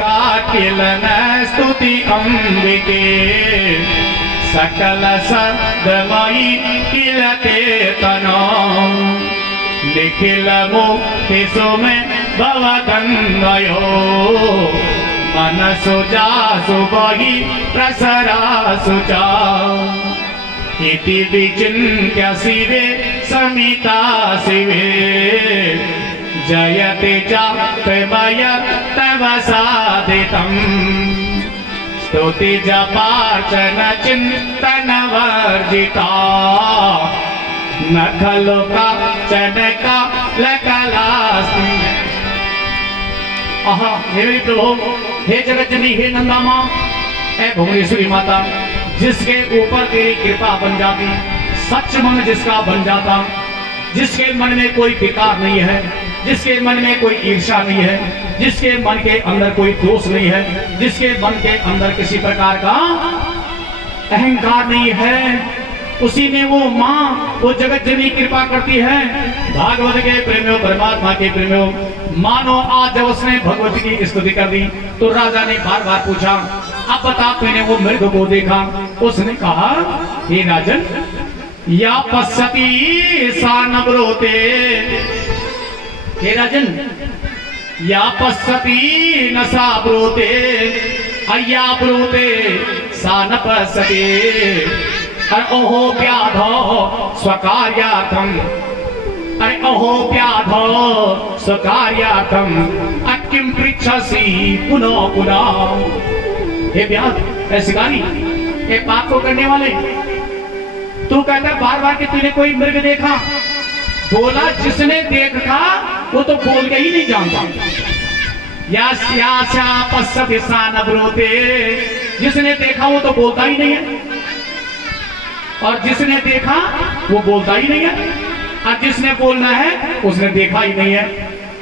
काकिलन स्तुति अंबिके सकल सद्मयी किलते तनो निखिल मुक्ति सुमे भवगंगयो मनसु जासु बहि प्रसरासु च इति विचिन्त्य शिवे समिता शिवे जयति चाप्यमय तव साधितम् स्तुति जपार्चन चिंतन वर्जिता न खलु काचन कालकलास्मि। हे प्रभु, हे जगज्जननी, हे नंदा माँ, हे भुवनेश्वरी माता, जिसके ऊपर तेरी कृपा बन जाती, सच मन जिसका बन जाता, जिसके मन में कोई विकार नहीं है, जिसके मन में कोई ईर्ष्या नहीं है, जिसके मन के अंदर कोई दोष नहीं है, जिसके मन के अंदर किसी प्रकार का अहंकार नहीं है, उसी में वो माँ, वो जगत जननी कृपा करती है। भागवत के प्रेमियों, परमात्मा के प्रेमियों, मानो आज जब उसने भगवती की स्तुति कर दी तो राजा ने बार बार पूछा, अब बता तूने वो मृग को देखा? उसने कहा, हे राजन, या पश्यति सा नब्रोते, हे राजन, या पश्यति न सा ब्रोते, अय्या ब्रोते सा न पश्यति। अरे ओहो व्याधो स्वकार्यार्थम, अरे ओहो व्याधो स्वकार्यार्थम अकिम पृच्छसि पुनः पुनः। हे व्याध, हे शिकारी, हे पाप को करने वाले, तू कहता बार बार कि तूने कोई मृग देखा? बोला जिसने देखा वो तो बोल के ही नहीं जानता। यास्यासा पश्यति सा न ब्रोते, जिसने देखा वो तो बोलता ही नहीं है, और जिसने देखा वो बोलता ही नहीं है, और जिसने बोलना है उसने देखा ही नहीं है।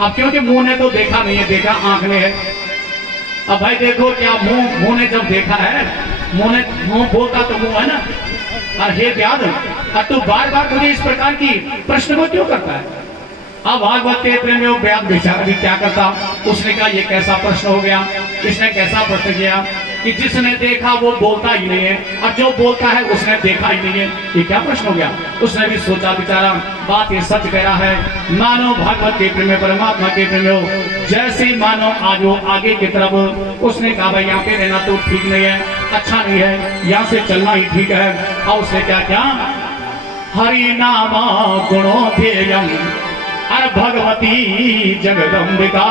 अब क्योंकि मुंह ने तो देखा नहीं है, देखा आंख ने है। अब भाई देखो, क्या मुंह ने जब देखा है, मुंह बोलता तो मुंह है ना। और हे व्याध, तू बार बार मुझे इस प्रकार की प्रश्न को क्यों करता है? अब भागवत के प्रेमियों, व्याध बेचारा भी क्या करता, उसने कहा ये कैसा प्रश्न हो गया, इसने कैसा प्रश्न किया कि जिसने देखा वो बोलता ही नहीं है, और जो बोलता है उसने देखा ही नहीं है, ये क्या प्रश्न हो गया? उसने भी सोचा बेचारा, बात ये सच कह रहा है। मानो भागवत के प्रेम, परमात्मा के प्रेमियों, जैसे मानो आज वो आगे की तरफ, उसने कहा भाई यहाँ पे रहना तो ठीक नहीं है, अच्छा नहीं है, यहाँ से चलना ही ठीक है। और उसने क्या क्या, हरि नाम गुणोधेयम अर भगवती जगदम्बिका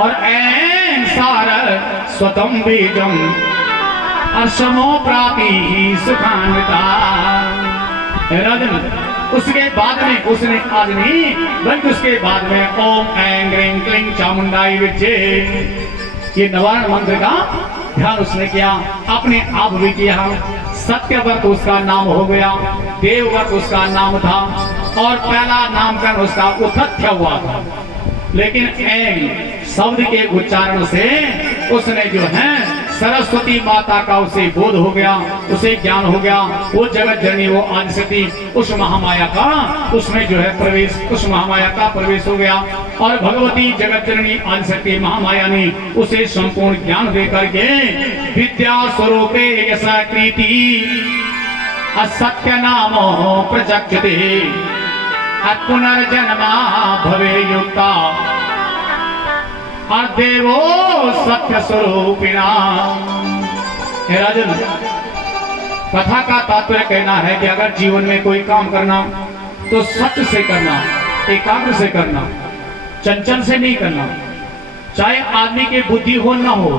और ऐन सार स्वतम बीजम असमो प्रापि सुखान्विता। राजन, उसके बाद में उसने आज नहीं बल्कि उसके बाद में ओम ऐं ग्रीं क्लीं चामुंडाई विद्ये, ये नवारण मंत्र का ध्यान उसने किया, अपने आप भी किया। सत्यव्रत उसका नाम हो गया, देवव्रत उसका नाम था, और पहला नामकरण उसका उथथ्य हुआ था। लेकिन ऐं शब्द के उच्चारण से उसने जो है सरस्वती माता का उसे बोध हो गया, उसे ज्ञान हो गया। वो जगत जननी, वो आदिशक्ति, उस महामाया का उसमें जो है प्रवेश, उस महामाया का प्रवेश हो गया। और भगवती जगत जननी आदिशक्ति महामाया ने उसे संपूर्ण ज्ञान दे करके विद्या स्वरूपे यशा कृति असत्य नामो प्रचक्षते पुनर्जन्मा भवे युक्ता और देवो सत्य स्वरूपिणा। हे राजन, कथा का तात्पर्य कहना है कि अगर जीवन में कोई काम करना तो सत्य से करना, एकाग्र से करना, चंचल से नहीं करना, चाहे आदमी की बुद्धि हो ना हो।